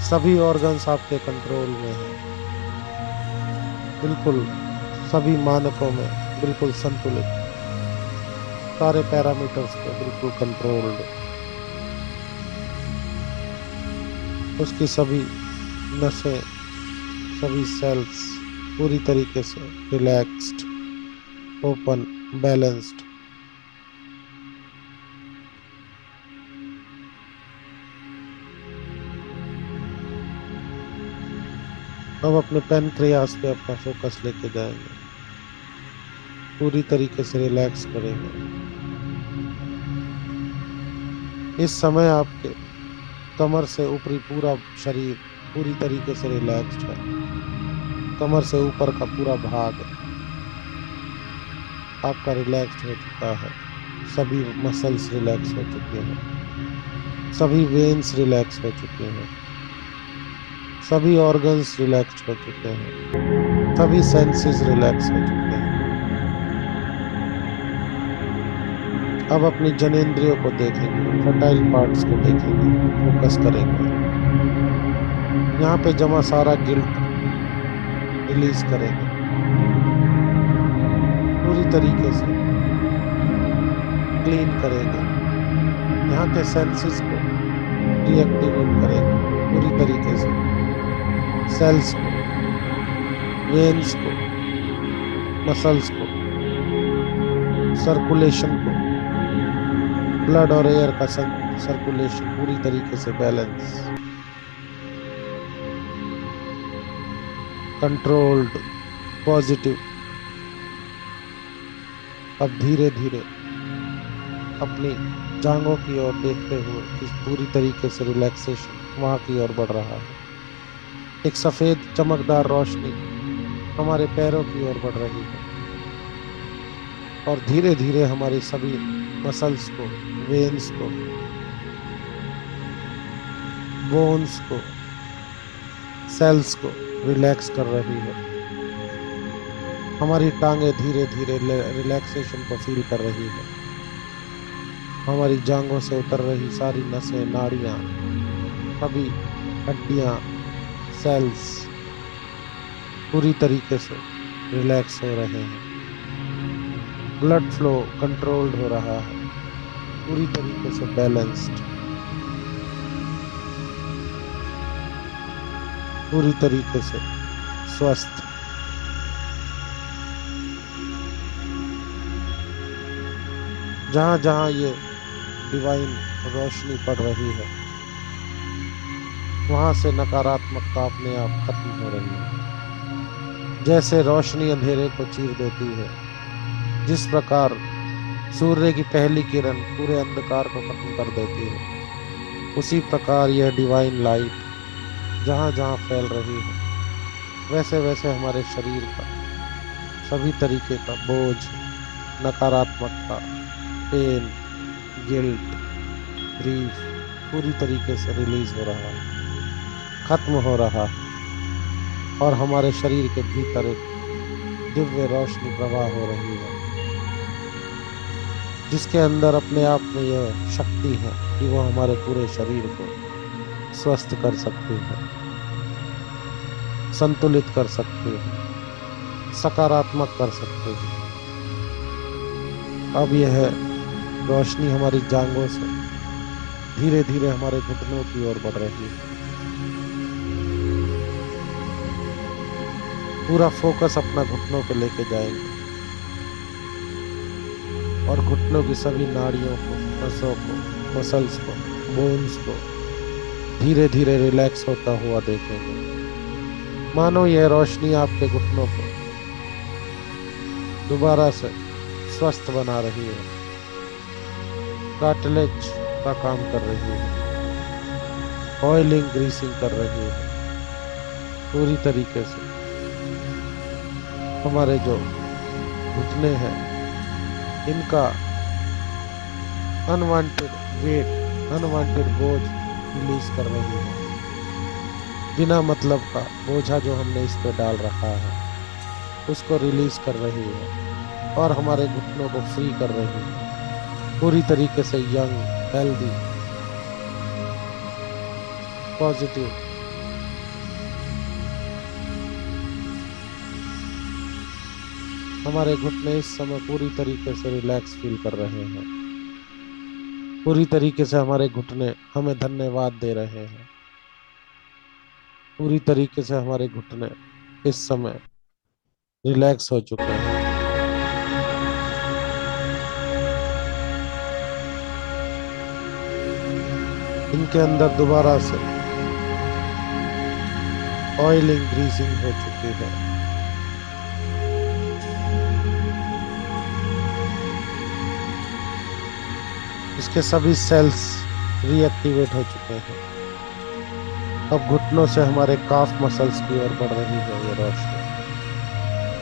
सभी ऑर्गन्स आपके कंट्रोल में हैं, बिल्कुल सभी मानकों में बिल्कुल संतुलित, सारे पैरामीटर्स पे बिल्कुल कंट्रोल्ड। उसकी सभी नसें, सभी सेल्स पूरी तरीके से रिलैक्स्ड, ओपन, बैलेंस्ड। अब अपने पैनक्रियास पे अपना फोकस लेके जाएंगे, पूरी तरीके से रिलैक्स करेंगे। इस समय आपके कमर से ऊपरी पूरा शरीर पूरी तरीके से रिलैक्स्ड है। कमर से ऊपर का पूरा भाग आपका रिलैक्स्ड हो चुका है। सभी मसल्स रिलैक्स हो चुके हैं, सभी वेन्स रिलैक्स हो चुके हैं, सभी ऑर्गन्स रिलैक्स्ड हो चुके हैं, सभी सेंसेस रिलैक्स हो चुके हैं। अब अपनी जनेंद्रियों को देखेंगे, फर्टाइल पार्ट्स को देखेंगे, फोकस करेंगे। यहाँ पे जमा सारा गिल्ट रिलीज करेंगे, पूरी तरीके से क्लीन करेंगे। यहाँ के सेंसेस को रीएक्टिवेट करेंगे, पूरी तरीके से सेल्स को, वेन्स को, मसल्स को, सर्कुलेशन को, ब्लड और एयर का सर्कुलेशन पूरी तरीके से बैलेंस, कंट्रोल्ड, पॉजिटिव। अब धीरे धीरे अपनी जांघों की ओर देखते हुए इस पूरी तरीके से रिलैक्सेशन वहां की ओर बढ़ रहा है। एक सफेद चमकदार रोशनी हमारे पैरों की ओर बढ़ रही है और धीरे धीरे हमारे सभी मसल्स को, वेन्स को, बोन्स को, सेल्स को रिलैक्स कर रही है। हमारी टांगे धीरे धीरे रिलैक्सेशन को फील कर रही है। हमारी जांघों से उतर रही सारी नसें, नाड़ियां, सभी हड्डियां, सेल्स पूरी तरीके से रिलैक्स हो रहे हैं। ब्लड फ्लो कंट्रोल्ड हो रहा है, पूरी तरीके से बैलेंस्ड, पूरी तरीके से स्वस्थ। जहाँ जहाँ ये डिवाइन रोशनी पड़ रही है, वहां से नकारात्मकता अपने आप खत्म हो रही है। जैसे रोशनी अंधेरे को चीर देती है, जिस प्रकार सूर्य की पहली किरण पूरे अंधकार को खत्म कर देती है, उसी प्रकार यह डिवाइन लाइट जहाँ जहाँ फैल रही है, वैसे वैसे हमारे शरीर का सभी तरीके का बोझ, नकारात्मकता, पेन, गिल्ट, ग्रीफ पूरी तरीके से रिलीज हो रहा है, खत्म हो रहा है, और हमारे शरीर के भीतर एक दिव्य रोशनी प्रवाह हो रही है, जिसके अंदर अपने आप में यह शक्ति है कि वो हमारे पूरे शरीर को स्वस्थ कर सकती है, संतुलित कर सकती है, सकारात्मक कर सकती है। अब यह रोशनी हमारी जांघों से धीरे धीरे हमारे घुटनों की ओर बढ़ रही है। पूरा फोकस अपना घुटनों पे लेके जाएंगे और घुटनों की सभी नाड़ियों को, नसों को, मसल्स को, बोन्स को धीरे धीरे रिलैक्स होता हुआ देखेंगे। मानो यह रोशनी आपके घुटनों को दोबारा से स्वस्थ बना रही है, कार्टिलेज का काम कर रही है, ऑयलिंग ग्रीसिंग कर रही है। पूरी तरीके से हमारे जो घुटने हैं, इनका अनवांटेड वेट, अनवांटेड बोझ रिलीज कर रही है। बिना मतलब का बोझा जो हमने इस पे डाल रखा है, उसको रिलीज कर रही है और हमारे घुटनों को फ्री कर रही है। पूरी तरीके से यंग, हेल्दी, पॉजिटिव, हमारे घुटने इस समय पूरी तरीके से रिलैक्स फील कर रहे हैं। पूरी तरीके से हमारे घुटने हमें धन्यवाद दे रहे हैं। पूरी तरीके से हमारे घुटने इस समय रिलैक्स हो चुके हैं। इनके अंदर दोबारा से ऑयलिंग ग्रीसिंग हो चुकी है। इसके सभी सेल्स रीएक्टिवेट हो चुके हैं। अब घुटनों से हमारे काफ मसल्स की ओर बढ़ रही है ये रोशनी।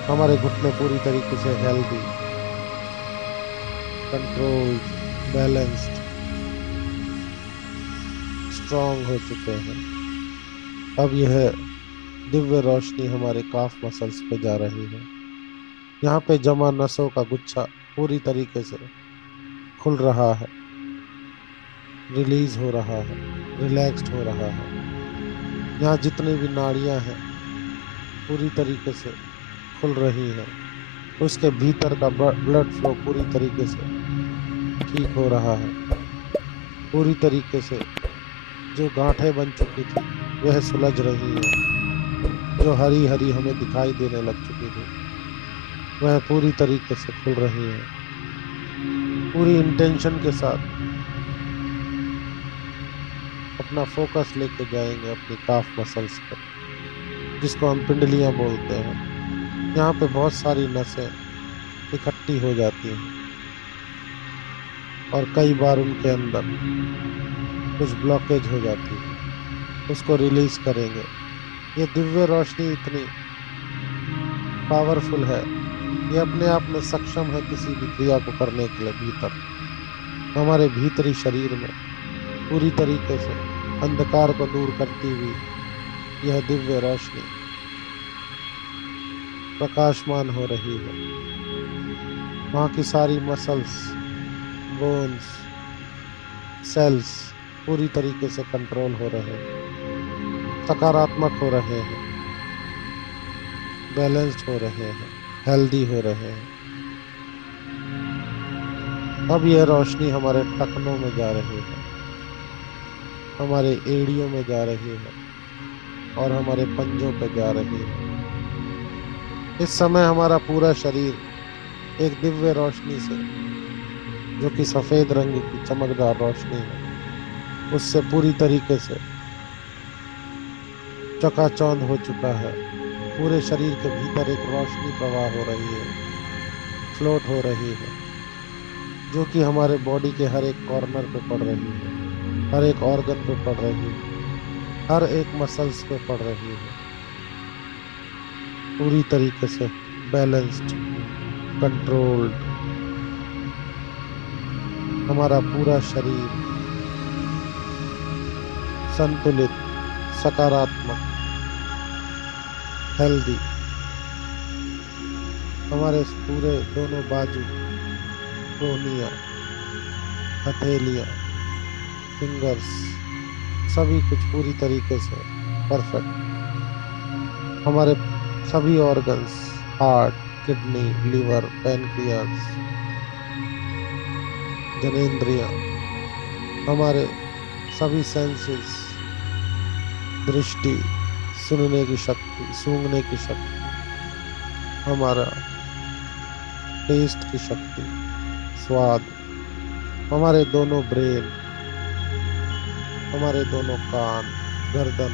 हमारे घुटने पूरी तरीके से हेल्दी, कंट्रोल्ड, बैलेंस्ड, स्ट्रांग हो चुके हैं। अब यह दिव्य रोशनी हमारे काफ मसल्स पे जा रही है। यहाँ पे जमा नसों का गुच्छा पूरी तरीके से खुल रहा है, रिलीज हो रहा है, रिलैक्स्ड हो रहा है। यहाँ जितनी भी नाड़ियां हैं पूरी तरीके से खुल रही हैं। उसके भीतर का ब्लड फ्लो पूरी तरीके से ठीक हो रहा है। पूरी तरीके से जो गांठें बन चुकी थी वह सुलझ रही हैं। जो हरी हरी हमें दिखाई देने लग चुकी थी वह पूरी तरीके से खुल रही है। पूरी इंटेंशन के साथ अपना फोकस लेके जाएंगे अपनी काफ मसल्स पर, जिसको हम पिंडलियां बोलते हैं। यहाँ पे बहुत सारी नसें इकट्ठी हो जाती हैं और कई बार उनके अंदर कुछ ब्लॉकेज हो जाती है, उसको रिलीज करेंगे। ये दिव्य रोशनी इतनी पावरफुल है, ये अपने आप में सक्षम है किसी भी क्रिया को करने के लिए। भीतर हमारे भीतरी शरीर में पूरी तरीके से अंधकार को दूर करती हुई यह दिव्य रोशनी प्रकाशमान हो रही है। वहाँ की सारी मसल्स, बोन्स, सेल्स पूरी तरीके से कंट्रोल हो रहे हैं, सकारात्मक हो रहे हैं, बैलेंस्ड हो रहे हैं, हेल्दी हो रहे हैं। अब यह रोशनी हमारे टखनों में जा रही है, हमारे एड़ियों में जा रही है और हमारे पंजों पे जा रही है। इस समय हमारा पूरा शरीर एक दिव्य रोशनी से जो कि सफेद रंग की चमकदार रोशनी है, उससे पूरी तरीके से चकाचौंध हो चुका है। पूरे शरीर के भीतर एक रोशनी प्रवाह हो रही है, फ्लोट हो रही है, जो कि हमारे बॉडी के हर एक कॉर्नर पे पड़ रही है, हर एक ऑर्गन पे पड़ रही है, हर एक मसल्स पे पड़ रही है। पूरी तरीके से बैलेंस्ड, कंट्रोल्ड, हमारा पूरा शरीर संतुलित, सकारात्मक, हेल्दी। हमारे पूरे दोनों बाजू, कोहनियाँ, हथेलियाँ, फिंगर्स, सभी कुछ पूरी तरीके से परफेक्ट। हमारे सभी organs, heart, kidney, liver, pancreas, जनेंद्रियां, हमारे सभी सेंसेस, दृष्टि, सुनने की शक्ति, सूंघने की शक्ति, हमारा टेस्ट की शक्ति, स्वाद, हमारे दोनों ब्रेन, हमारे दोनों कान, गर्दन,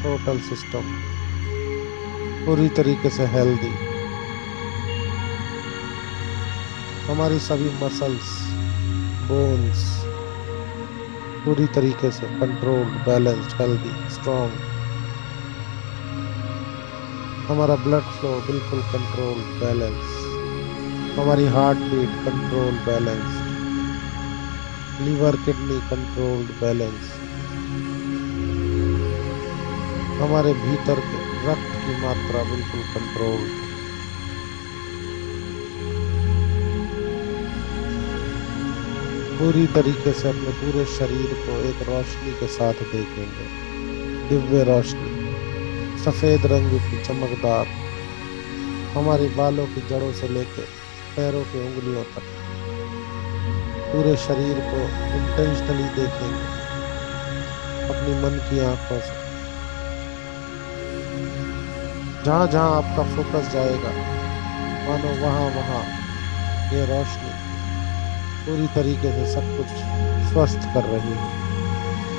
थ्रोटल सिस्टम पूरी तरीके से हेल्दी। हमारी सभी मसल्स, बोन्स पूरी तरीके से कंट्रोल्ड, बैलेंस्ड, हेल्दी, स्ट्रॉन्ग। हमारा ब्लड फ्लो बिल्कुल कंट्रोल्ड, बैलेंस। हमारी heart beat controlled, balanced. Liver, kidney controlled, balance. हमारे भीतर के रक्त की मात्रा बिल्कुल कंट्रोल्ड। पूरी तरीके से अपने पूरे शरीर को एक रोशनी के साथ देखेंगे, दिव्य रोशनी, सफेद रंग की चमकदार, हमारे बालों की जड़ों से लेके पैरों की उंगलियों तक पूरे शरीर को इंटेंशनली देखेंगे अपनी मन की आंखों से। जहां जहां आपका फोकस जाएगा, मानो वहां वहां ये रोशनी पूरी तरीके से सब कुछ स्वस्थ कर रही है।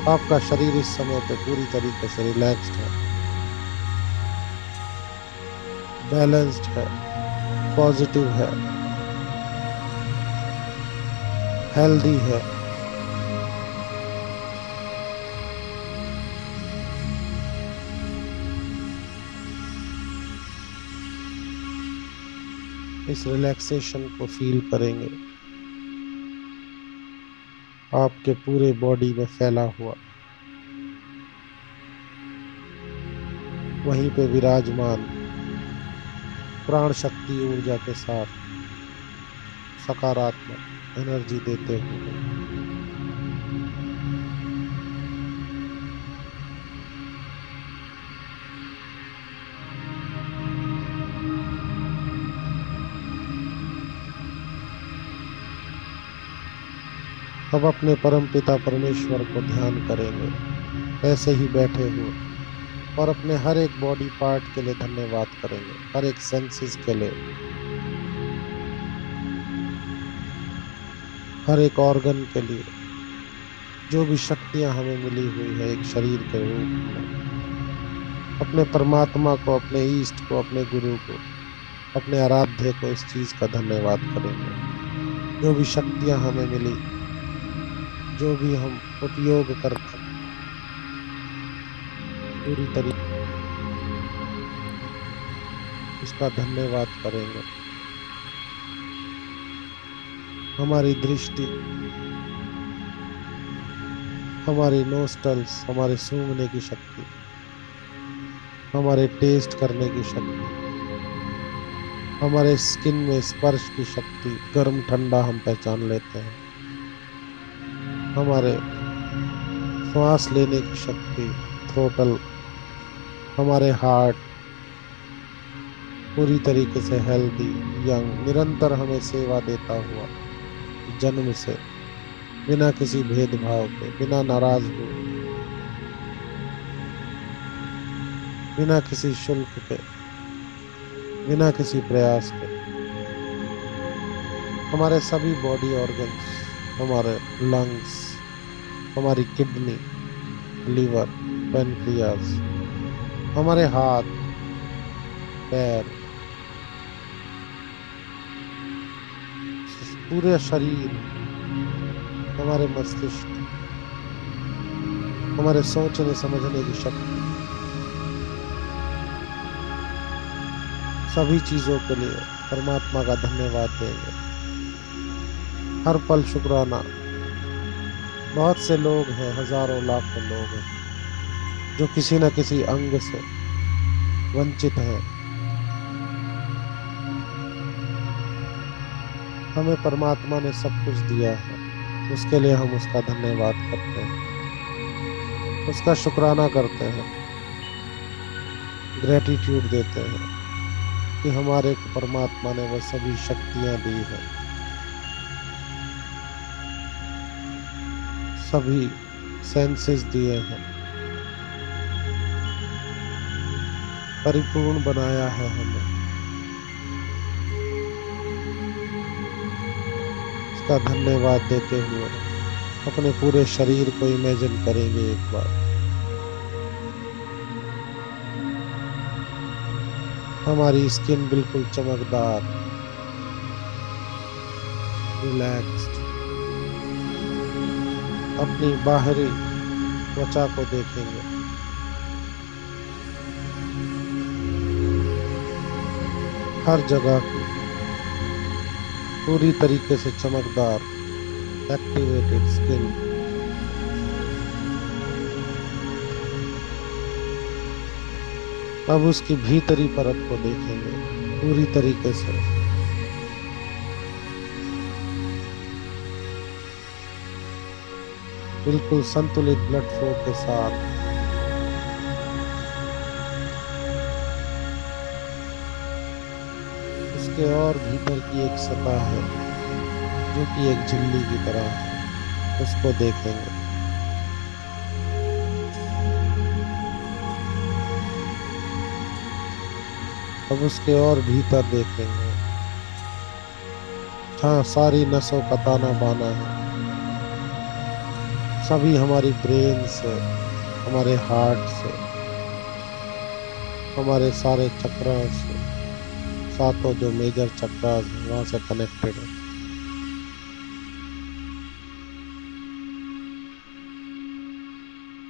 आपका शरीर इस समय पे पूरी तरीके से रिलैक्स्ड है, बैलेंस्ड है, पॉजिटिव है, हेल्दी है। इस रिलैक्सेशन को फील करेंगे आपके पूरे बॉडी में फैला हुआ, वहीं पे विराजमान प्राण शक्ति ऊर्जा के साथ सकारात्मक एनर्जी देते हुए। अब अपने परम पिता परमेश्वर को ध्यान करेंगे ऐसे ही बैठे हुए, और अपने हर एक बॉडी पार्ट के लिए धन्यवाद करेंगे, हर एक सेंसेस के लिए, हर एक ऑर्गन के लिए, जो भी शक्तियां हमें मिली हुई है एक शरीर के रूप में। अपने परमात्मा को, अपने ईष्ट को, अपने गुरु को, अपने आराध्य को इस चीज का धन्यवाद करेंगे। जो भी शक्तियां हमें मिली, जो भी हम उपयोग करते हैं, पूरी तरीके उसका धन्यवाद करेंगे। हमारी दृष्टि, हमारी नोस्टल्स, हमारे सूंघने की शक्ति, हमारे टेस्ट करने की शक्ति, हमारे स्किन में स्पर्श की शक्ति, गर्म ठंडा हम पहचान लेते हैं, हमारे श्वास लेने की शक्ति, थ्रोटल, हमारे हार्ट पूरी तरीके से हेल्दी, यंग, निरंतर हमें सेवा देता हुआ, जन्म से बिना किसी भेदभाव के, बिना नाराज हुए, बिना किसी शुल्क के, बिना किसी प्रयास के, हमारे सभी बॉडी ऑर्गन्स, हमारे लंग्स, हमारी किडनी, लीवर, पेनक्रियास, हमारे हाथ, पैर, पूरे शरीर, हमारे मस्तिष्क, हमारे सोचने समझने की शक्ति, सभी चीजों के लिए परमात्मा का धन्यवाद देंगे। हर पल शुक्राना। बहुत से लोग हैं, हजारों लाखों लोग हैं जो किसी न किसी अंग से वंचित हैं। हमें परमात्मा ने सब कुछ दिया है, उसके लिए हम उसका धन्यवाद करते हैं, उसका शुक्राना करते हैं, ग्रेटिट्यूड देते हैं कि हमारे को परमात्मा ने वह सभी शक्तियां दी है, सभी सेंसेस दिए हैं, परिपूर्ण बनाया है हमें। उसका धन्यवाद देते हुए अपने पूरे शरीर को इमेजिन करेंगे एक बार। हमारी स्किन बिल्कुल चमकदार, रिलैक्स्ड। अपनी बाहरी त्वचा को देखेंगे, हर जगह की पूरी तरीके से चमकदार, एक्टिवेटेड स्किन। अब उसकी भीतरी परत को देखेंगे पूरी तरीके से, बिल्कुल संतुलित ब्लड फ्लो के साथ। उसके और भीतर की एक सतह है जो कि एक झिल्ली की तरह है, उसको देखेंगे। अब उसके और भीतर देखेंगे, हाँ, सारी नसों का ताना बाना है। सभी हमारी ब्रेन से, हमारे हार्ट से, हमारे सारे चक्रास से, सातों जो मेजर चक्रास हैं वहां से कनेक्टेड है।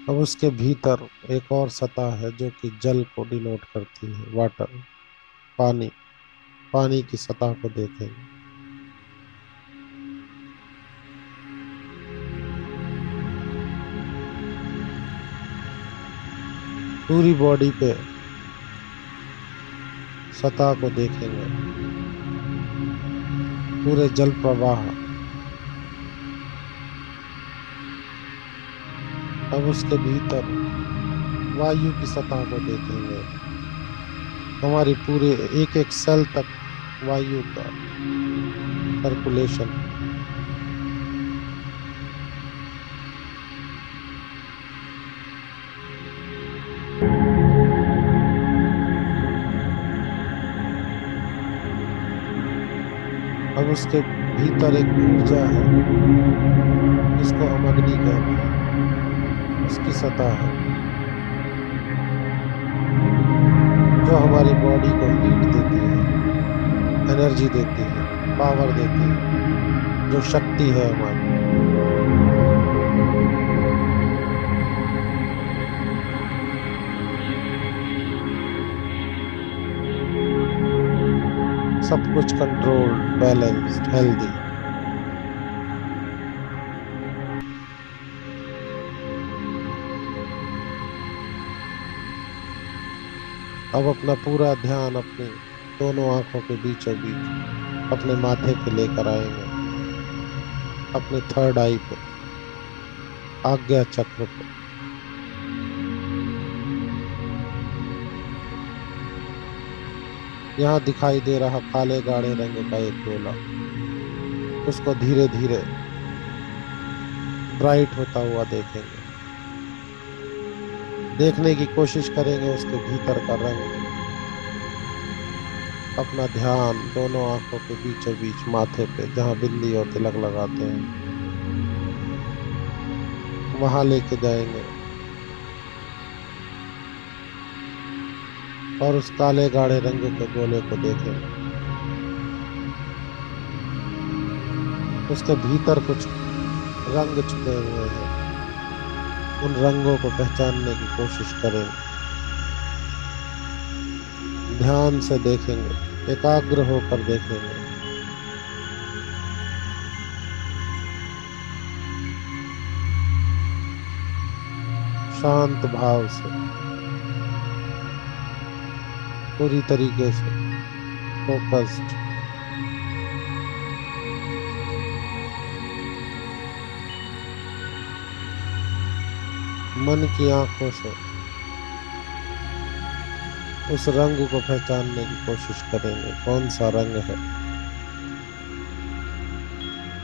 अब उसके भीतर एक और सतह है जो कि जल को डिनोट करती है, वाटर, पानी। पानी की सतह को देखेंगे। पूरी बॉडी पे सतह को देखेंगे, पूरे जल प्रवाह। अब उसके भीतर वायु की सतह को देखेंगे, हमारी पूरे एक एक सेल तक वायु का सर्कुलेशन। अब उसके भीतर एक ऊर्जा है जिसको हम अग्नि कहते हैं, उसकी सतह है जो हमारी बॉडी को हीट देती है, एनर्जी देती है, पावर देती है, जो शक्ति है हमारी। सब कुछ कंट्रोल्ड, बैलेंस्ड, हेल्दी। अब अपना पूरा ध्यान अपनी दोनों आंखों के बीचों बीच अपने माथे पे लेकर आएंगे, अपने थर्ड आई पे, आज्ञा चक्र पे। यहाँ दिखाई दे रहा काले गाढ़े रंग का एक गोला, उसको धीरे धीरे ब्राइट होता हुआ देखेंगे, देखने की कोशिश करेंगे उसके भीतर का रंग। अपना ध्यान दोनों आंखों के बीचों बीच माथे पे जहाँ बिंदी और तिलक लगाते हैं वहां लेके जाएंगे और उस काले गाढ़े रंग के गोले को देखेंगे। उसके भीतर कुछ रंग छुपे हुए हैं। उन रंगों को पहचानने की कोशिश करेंगे। ध्यान से देखेंगे, एकाग्र होकर देखेंगे। शांत भाव से, पूरी तरीके से फोकस्ड। मन की आंखों से उस रंग को पहचानने की कोशिश करेंगे। कौन सा रंग है?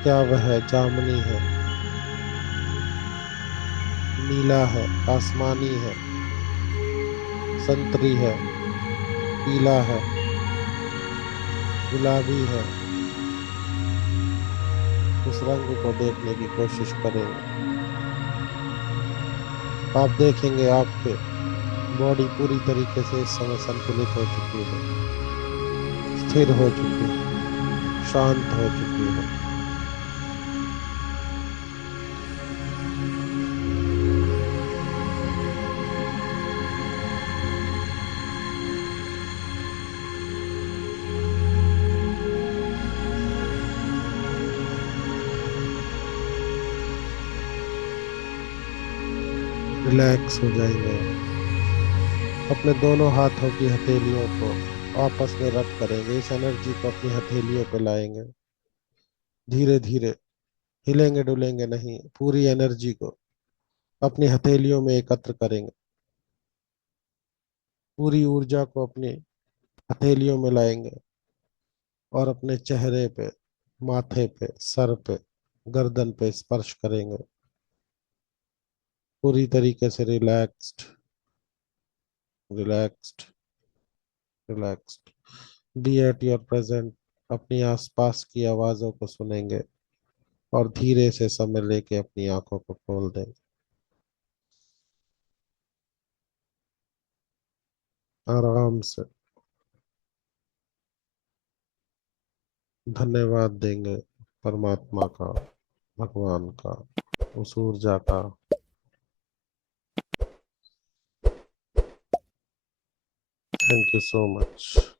क्या वह जामुनी है, नीला है, आसमानी है, संतरी है, पीला है, गुलाबी है? उस रंग को देखने की कोशिश करेंगे। आप देखेंगे आपके बॉडी पूरी तरीके से इस समय संतुलित हो चुकी है, स्थिर हो चुकी है, शांत हो चुकी है। रिलैक्स हो जाएंगे। अपने दोनों हाथों की हथेलियों को आपस में रब करेंगे। इस एनर्जी को अपनी हथेलियों पे लाएंगे। धीरे धीरे, हिलेंगे डुलेंगे नहीं। पूरी एनर्जी को अपनी हथेलियों में एकत्र करेंगे। पूरी ऊर्जा को अपनी हथेलियों में लाएंगे और अपने चेहरे पे, माथे पे, सर पे, गर्दन पे स्पर्श करेंगे। पूरी तरीके से relaxed, relaxed, relaxed. Be at your present. अपनी आसपास की आवाजों को सुनेंगे और धीरे से समय लेके अपनी आंखों को खोल देंगे। आराम से धन्यवाद देंगे परमात्मा का, भगवान का, उस ऊर्जा का। Thank you so much.